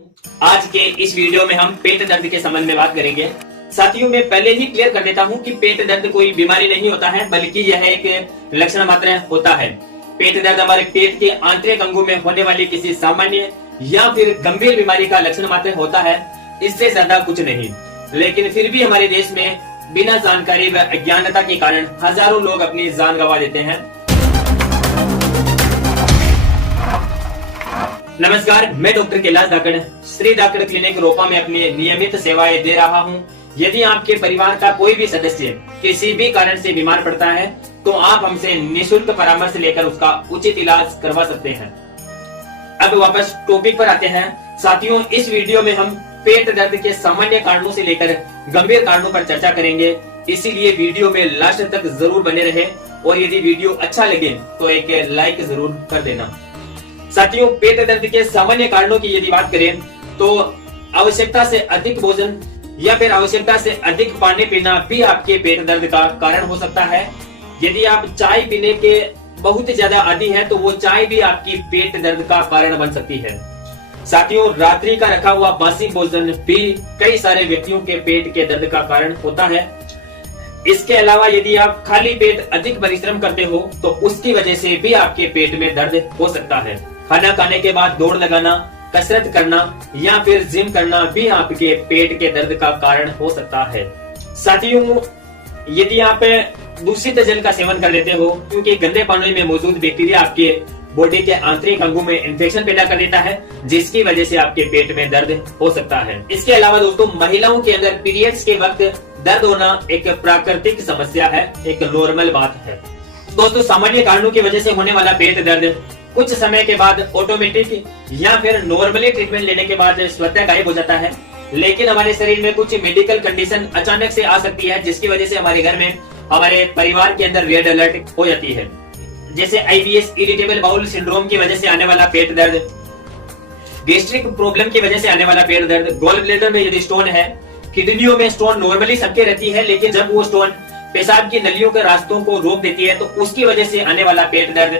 आज के इस वीडियो में हम पेट दर्द के संबंध में बात करेंगे। साथियों, मैं पहले ही क्लियर कर देता हूं कि पेट दर्द कोई बीमारी नहीं होता है, बल्कि यह एक लक्षण मात्र होता है। पेट दर्द हमारे पेट के आंतरिक अंगों में होने वाली किसी सामान्य या फिर गंभीर बीमारी का लक्षण मात्र होता है, इससे ज्यादा कुछ नहीं। लेकिन फिर भी हमारे देश में बिना जानकारी व अज्ञानता के कारण हजारों लोग अपनी जान गंवा देते हैं। नमस्कार, मैं डॉक्टर कैलाश धाकड़ श्री धाकड़ क्लिनिक रोपा में अपनी नियमित सेवाएं दे रहा हूं। यदि आपके परिवार का कोई भी सदस्य किसी भी कारण से बीमार पड़ता है तो आप हमसे निशुल्क परामर्श लेकर उसका उचित इलाज करवा सकते हैं। अब वापस टॉपिक पर आते हैं। साथियों, इस वीडियो में हम पेट दर्द के सामान्य कारणों से लेकर गंभीर कारणों पर चर्चा करेंगे, इसीलिए वीडियो में लास्ट तक जरूर बने रहे और यदि वीडियो अच्छा लगे तो एक लाइक जरूर कर देना। साथियों, पेट दर्द के सामान्य कारणों की यदि बात करें तो आवश्यकता से अधिक भोजन या फिर आवश्यकता से अधिक पानी पीना भी आपके पेट दर्द का कारण हो सकता है। यदि आप चाय पीने के बहुत ज्यादा आदी हैं तो वो चाय भी आपकी पेट दर्द का कारण बन सकती है। साथियों, रात्रि का रखा हुआ बासी भोजन भी कई सारे व्यक्तियों के पेट के दर्द का कारण होता है। इसके अलावा यदि आप खाली पेट अधिक परिश्रम करते हो तो उसकी वजह से भी आपके पेट में दर्द हो सकता है। खाना खाने के बाद दौड़ लगाना, कसरत करना या फिर जिम करना भी आपके पेट के दर्द का कारण हो सकता है। साथियों, यदि आप दूषित जल का सेवन कर लेते हो, क्योंकि गंदे पानी में मौजूद बैक्टीरिया आपके बॉडी के आंतरिक अंगों में इन्फेक्शन पैदा कर देता है, जिसकी वजह से आपके पेट में दर्द हो सकता है। इसके अलावा दोस्तों, महिलाओं के अंदर पीरियड्स के वक्त दर्द होना एक प्राकृतिक समस्या है, एक नॉर्मल बात है। दोस्तों, सामान्य कारणों की वजह से होने वाला पेट दर्द कुछ समय के बाद ऑटोमेटिक या फिर नॉर्मली ट्रीटमेंट लेने के बाद स्वतः गायब हो जाता है। लेकिन हमारे शरीर में कुछ मेडिकल कंडीशन अचानक से आ सकती है, जिसकी वजह से हमारे घर में, हमारे परिवार के अंदर रेड अलर्ट हो जाती है। जैसे IBS, इरिटेबल बाउल सिंड्रोम की वजह से आने वाला पेट दर्द, गैस्ट्रिक प्रॉब्लम की वजह से आने वाला पेट दर्द, गॉल ब्लैडर में यदि स्टोन है, किडनियों में स्टोन नॉर्मली सबके रहती है, लेकिन जब वो स्टोन पेशाब की नलियों के रास्तों को रोक देती है तो उसकी वजह से आने वाला पेट दर्द,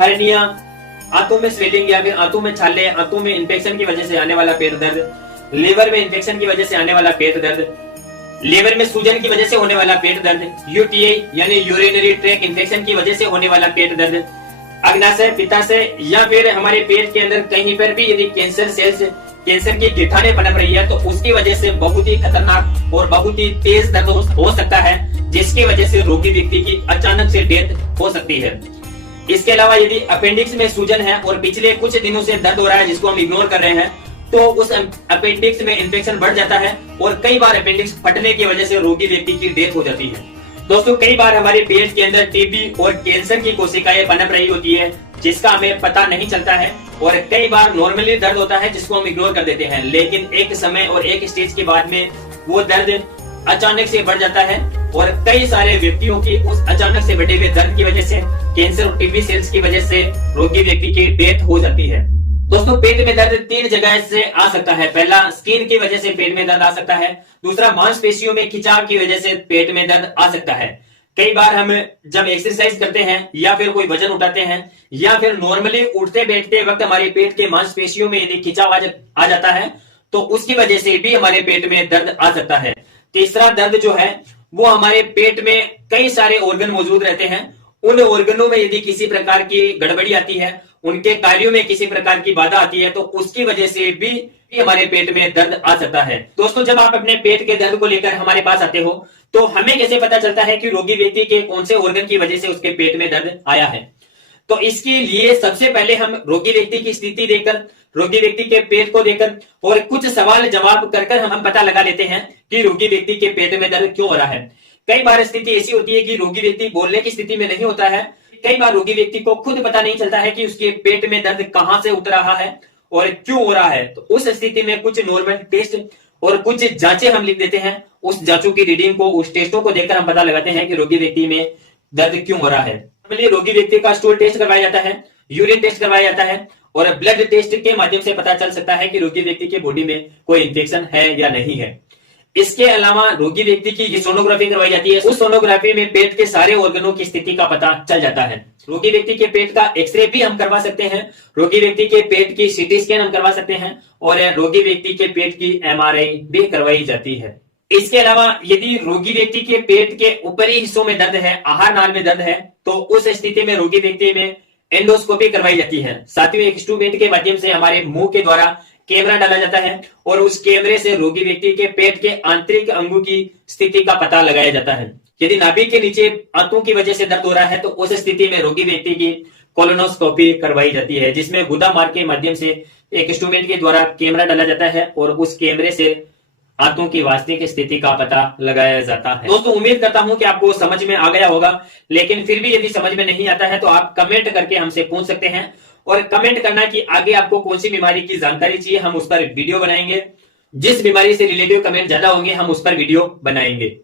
हर्निया, आंतों में स्वेलिंग या फिर आंतों में छाले, आंतों में इन्फेक्शन की वजह से आने वाला पेट दर्द, लीवर में इन्फेक्शन की वजह से आने वाला पेट दर्द, लीवर में सूजन की वजह से होने वाला पेट दर्द, UTI यानी यूरिनरी ट्रैक्ट इन्फेक्शन की वजह से होने वाला पेट दर्द, अग्नाशय, पित्ताशय या फिर हमारे पेट के अंदर कहीं पर भी यदि कैंसर सेल्स, कैंसर की गिठाने पनप रही है तो उसकी वजह से बहुत ही खतरनाक और बहुत ही तेज दर्द हो सकता है, जिसकी वजह से रोगी व्यक्ति की अचानक से डेथ हो सकती है। इसके अलावा यदि अपेंडिक्स में सूजन है और पिछले कुछ दिनों से दर्द हो रहा है, जिसको हम इग्नोर कर रहे हैं, तो उस अपेंडिक्स में इन्फेक्शन बढ़ जाता है और कई बार अपेंडिक्स फटने की वजह से रोगी व्यक्ति की डेथ हो जाती है। दोस्तों, कई बार हमारे पेट के अंदर टीबी और कैंसर की कोशिकाएं पनप रही होती है, जिसका हमें पता नहीं चलता है और कई बार नॉर्मली दर्द होता है जिसको हम इग्नोर कर देते हैं, लेकिन एक समय और एक स्टेज के बाद में वो दर्द अचानक से बढ़ जाता है और कई सारे व्यक्तियों की उस अचानक से बढ़े हुए दर्द की वजह से, कैंसर और टीबी सेल्स की वजह से रोगी व्यक्ति की डेथ हो जाती है। दोस्तों, पेट में दर्द 3 जगह से आ सकता है। पहला, स्किन की वजह से पेट में दर्द आ सकता है। दूसरा, मांसपेशियों में खिंचाव की वजह से पेट में दर्द आ सकता है। कई बार हम जब एक्सरसाइज करते हैं या फिर कोई वजन उठाते हैं या फिर नॉर्मली उठते बैठते वक्त हमारे पेट के मांसपेशियों में यदि खिंचाव आ जाता है तो उसकी वजह से भी हमारे पेट में दर्द आ सकता है। तीसरा, दर्द जो है वो हमारे पेट में कई सारे ऑर्गन मौजूद रहते हैं, उन ऑर्गनों में यदि किसी प्रकार की गड़बड़ी आती है, उनके कार्यों में किसी प्रकार की बाधा आती है तो उसकी वजह से भी हमारे पेट में दर्द आ सकता है। दोस्तों, जब आप अपने पेट के दर्द को लेकर हमारे पास आते हो तो हमें कैसे पता चलता है कि रोगी व्यक्ति के कौन से ऑर्गन की वजह से उसके पेट में दर्द आया है? तो इसके लिए सबसे पहले हम रोगी व्यक्ति की स्थिति देखकर, रोगी व्यक्ति के पेट को देखकर और कुछ सवाल जवाब कर हम पता लगा लेते हैं कि रोगी व्यक्ति के पेट में दर्द क्यों हो रहा है। कई बार स्थिति ऐसी होती है कि रोगी व्यक्ति बोलने की स्थिति में नहीं होता है। कई बार रोगी व्यक्ति को खुद पता नहीं चलता है कि उसके पेट में दर्द कहां से उठ रहा है और क्यों हो रहा है। तो उस स्थिति में कुछ नॉर्मल टेस्ट और कुछ जांचें हम लिख देते हैं। उस जांचों की रीडिंग को, उस टेस्टों को देखकर हम पता लगाते हैं कि रोगी व्यक्ति में दर्द क्यों हो रहा है। रोगी व्यक्ति का स्टूल टेस्ट करवाया जाता है, यूरिन टेस्ट करवाया जाता है और ब्लड टेस्ट के माध्यम से पता चल सकता है कि रोगी व्यक्ति के बॉडी में कोई इंफेक्शन है या नहीं है। इसके अलावा रोगी व्यक्ति की जो सोनोग्राफी करवाई जाती है, उस सोनोग्राफी में पेट के सारे ऑर्गनों की स्थिति का पता चल जाता है। रोगी व्यक्ति के पेट का एक्सरे भी हम करवा सकते हैं, रोगी व्यक्ति के पेट की सीटी स्कैन हम करवा सकते हैं और रोगी व्यक्ति के पेट की एमआरआई भी करवाई जाती है। इसके अलावा यदि रोगी व्यक्ति के पेट के ऊपरी हिस्सों में दर्द है, आहार नाल में दर्द है, तो उस स्थिति में रोगी व्यक्ति में एंडोस्कोपी करवाई जाती है। साथ ही एक इंस्ट्रूमेंट के माध्यम से हमारे मुंह के द्वारा कैमरा डाला जाता है और उस कैमरे से रोगी व्यक्ति के पेट के आंतरिक अंगों की स्थिति का पता लगाया जाता है। यदि नाभि के नीचे आंतों की वजह से दर्द हो रहा है तो उस स्थिति में रोगी व्यक्ति की कोलोनोस्कोपी करवाई जाती है, जिसमें गुदा मार्ग के माध्यम से एक इंस्ट्रूमेंट के द्वारा कैमरा डाला जाता है और उस कैमरे से आंतों की वास्तविक स्थिति का पता लगाया जाता है। दोस्तों, उम्मीद करता हूं कि आपको समझ में आ गया होगा, लेकिन फिर भी यदि समझ में नहीं आता है तो आप कमेंट करके हमसे पूछ सकते हैं और कमेंट करना कि आगे आपको कौन सी बीमारी की जानकारी चाहिए, हम उस पर वीडियो बनाएंगे। जिस बीमारी से रिलेटेड कमेंट ज्यादा होंगे हम उस पर वीडियो बनाएंगे।